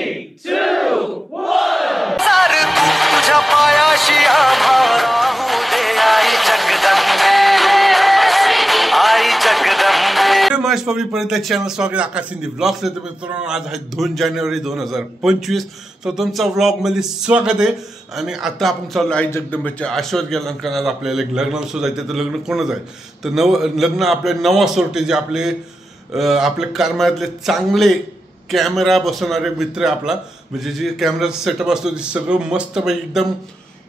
3, 2, 1. सार तू तुझ्या पायाशी आभारा होऊ दे आई जगदंबे, आई जगदंबे। महेश पब्लिक पर्यंत चॅनल स्वागत आकाश सिंधी ब्लॉग्स येतो मित्रांनो। आज आहे 2 जानेवारी 2025। सो तुमचा व्लॉग मध्ये स्वागत आहे। आणि आता आपण चाललो आई जगदंबेच्या आशीर्वाद घ्यायला, कारण आज आपल्याला एक लग्नाला सुद्धा जायचं। तर लग्न कोणाचं आहे तर लग्न आपले नवा सोरटे जे आपले कारमाळ्यातले चांगले कॅमेरा बसवणारे मित्र आपला, म्हणजे जे कॅमेरा सेटअप असतो ते सगळं मस्त एकदम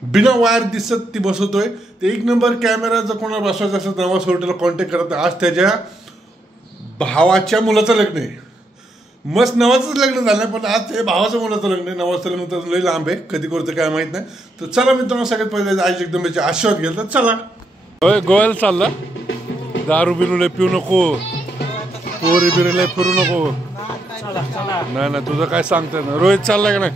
बिना वायर दिसत ती बसवतोय। ते एक नंबर कॅमेरा जर कोणाला बसवायचा असेल नवा सोरटेला कॉन्टॅक्ट करत। आज त्याच्या भावाच्या मुलाचं लग्न आहे। मस्त नवाचंच लग्न झालं, पण आज हे भावाच्या मुलाचं लग्न आहे। नवाचं लग्न तर लई लांब आहे, कधी करतं काय माहित नाही। तर चला मित्रांनो, सगळ्यात पहिले आई जगदंबेचे आशीर्वाद घ्याल। तर चला गोव्याला चालला, दारू बिरू पिऊ नको, पोरी बिरीला फिरू नको। नाही नाही तुझं काय सांगता ना। रोहित चाललाय का नाही?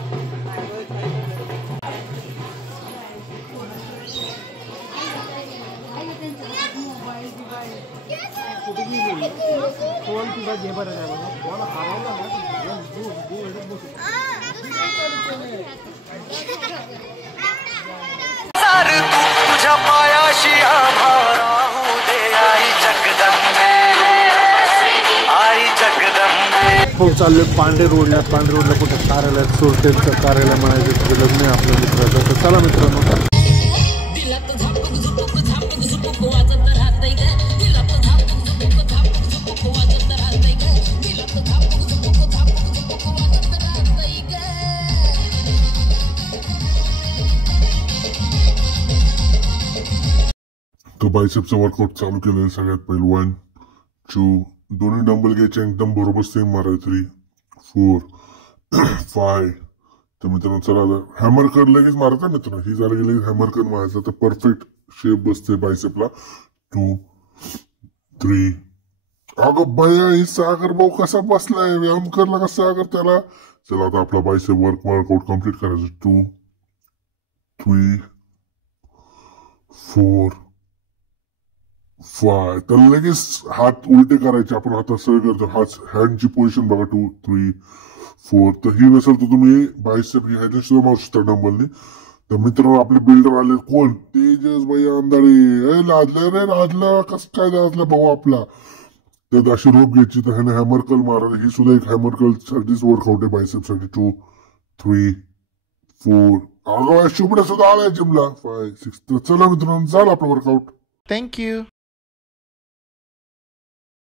सार तू तुझ्या पायाशी आभारा होऊ दे आई जगदंबे, आई जगदंबे। हो चालले पांढरे रोडला कुठे कार्यालयात सोरटेचं कार्यालय म्हणायचं, तिथे लग्न आहे आपल्या मित्राचं। तर चला मित्रांनो, तो बायसेपचं वर्कआउट चालू केलं। सगळ्यात पहिलं 1, 2, दोन्ही डंबल घ्यायचे एकदम बरोबर सेम मारायचे। 3, 4, 5। तर मित्रांनो चला हॅमर कर लगेच मारायचा मित्रांनो, ही झालं की लगेच हॅमर कर मारायचा, तर परफेक्ट शेप बसते बायसेपला। 2, 3। अगं भैया ही सागर भाऊ कसा बसलाय, व्यायाम करला का सागर त्याला। चला आता आपला बायसेप वर्कआउट कम्प्लीट करायचं। 2, 3, 4, 5। तर लगेच हात उलटे करायचे, आपण हातात सरळ करतो। हात हँडची पोझिशन बघा। 2, 3, 4। तर ही नसेल तर तुम्ही बायसेप ह्याने सुद्धा मारू शकता डंबलने। तर मित्रांनो आपले बिल्डर आले, कोण? तेजस भैया अंधारे। लादला कस काय लादला भाऊ आपला। तर अशी रोप घ्यायची, तर ह्याने हॅमर कर्ल मारायला। ही सुद्धा एक हॅमर कर्ल साठीच वर्कआउट आहे बायसेप साठी। 2, 3, 4। अगं शुभ्र सुद्धा आलाय जिमला। 5, 6। तर चला मित्रांनो झालं आपलं वर्कआउट। थँक्यू।